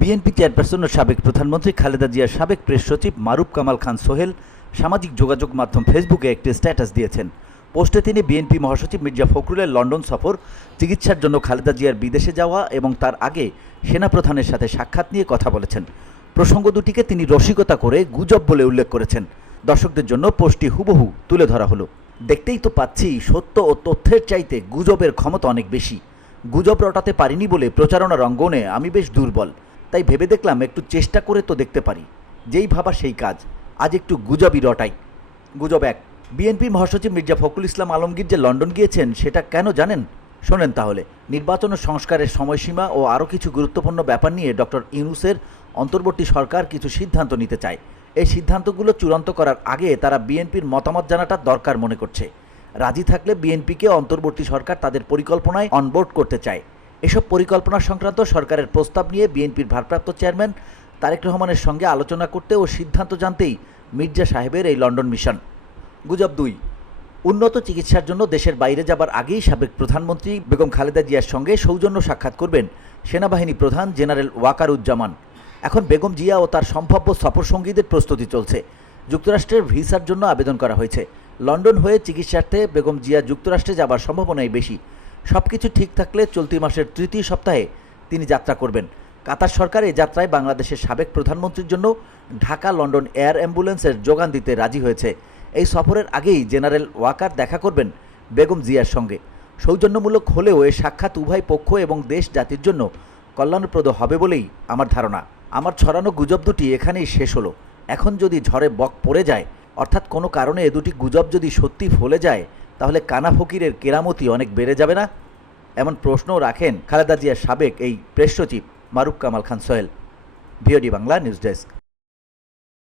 BNP chairperson ও সাবেক প্রধানমন্ত্রী খালেদা জিয়ার সাবেক প্রেস সচিব মারুফ কামাল খান সোহেল সামাজিক যোগাযোগ মাধ্যম ফেসবুকে একটি স্ট্যাটাস দিয়েছেন। পোস্টে তিনি বিএনপি মহাসচিব মির্জা ফখরুলের লন্ডন সফর, চিকিৎসার জন্য খালেদা জিয়ার বিদেশে যাওয়া এবং তার আগে সেনাপ্রধানের সাথে সাক্ষাৎ নিয়ে কথা বলেছেন। প্রসঙ্গ দুটিকে তিনি রসিকতা করে গুজব বলে উল্লেখ করেছেন। দর্শকদের জন্য পোস্টটি হুবহু তুলে ধরা হলো। দেখতেই তো পাচ্ছি, সত্য ও তথ্যের চাইতে গুজবের ক্ষমতা অনেক বেশি। গুজব রটাতে পারিনি বলে প্রচারণার অঙ্গনে আমি বেশ দুর্বল। তাই ভেবে দেখলাম একটু চেষ্টা করে তো দেখতে পারি। যেই ভাবা সেই কাজ, আজ একটু গুজবই রটাই। গুজব এক, বিএনপি মহাসচিব মির্জা ফখরুল ইসলাম আলমগীর যে লন্ডন গিয়েছেন সেটা কেন জানেন? শোনেন তাহলে। নির্বাচন ও সংস্কারের সময়সীমা ও আরও কিছু গুরুত্বপূর্ণ ব্যাপার নিয়ে ডক্টর ইউনূসের অন্তর্বর্তী সরকার কিছু সিদ্ধান্ত নিতে চায়। এই সিদ্ধান্তগুলো চূড়ান্ত করার আগে তারা বিএনপির মতামত জানাটা দরকার মনে করছে। রাজি থাকলে বিএনপিকে অন্তর্বর্তী সরকার তাদের পরিকল্পনায় অনবোর্ড করতে চায়। এসব পরিকল্পনা সংক্রান্ত সরকারের প্রস্তাব নিয়ে বিএনপির ভারপ্রাপ্ত চেয়ারম্যান তারেক রহমানের সঙ্গে আলোচনা করতে ও সিদ্ধান্ত জানতেই মির্জা সাহেবের এই লন্ডন মিশন। গুজব দুই, উন্নত চিকিৎসার জন্য দেশের বাইরে যাবার আগেই সাবেক প্রধানমন্ত্রী বেগম খালেদা জিয়ার সঙ্গে সৌজন্য সাক্ষাৎ করবেন সেনাবাহিনী প্রধান জেনারেল ওয়াকারুজ্জামান। এখন বেগম জিয়া ও তার সম্ভাব্য সফরসঙ্গীদের প্রস্তুতি চলছে। যুক্তরাষ্ট্রের ভিসার জন্য আবেদন করা হয়েছে। লন্ডন হয়ে চিকিৎসার্থে বেগম জিয়া যুক্তরাষ্ট্রে যাবার সম্ভাবনাই বেশি। সব কিছু ঠিক থাকলে চলতি মাসের তৃতীয় সপ্তাহে তিনি যাত্রা করবেন। কাতার সরকার এই যাত্রায় বাংলাদেশের সাবেক প্রধানমন্ত্রীর জন্য ঢাকা লন্ডন এয়ার অ্যাম্বুলেন্সের যোগান দিতে রাজি হয়েছে। এই সফরের আগেই জেনারেল ওয়াকার দেখা করবেন বেগম জিয়ার সঙ্গে। সৌজন্যমূলক হলেও এ সাক্ষাৎ উভয় পক্ষ এবং দেশ জাতির জন্য কল্যাণপ্রদ হবে বলেই আমার ধারণা। আমার ছড়ানো গুজব দুটি এখানেই শেষ হলো। এখন যদি ঝড়ে বক পড়ে যায়, অর্থাৎ কোনো কারণে এ দুটি গুজব যদি সত্যি ফলে যায়, তাহলে কানা ফকিরের কেরামতি অনেক বেড়ে যাবে না? এমন প্রশ্নও রাখেন খালেদা জিয়ার সাবেক এই প্রেস সচিব Maruf Kamal Khan Sohel. VOD Bangla news desk.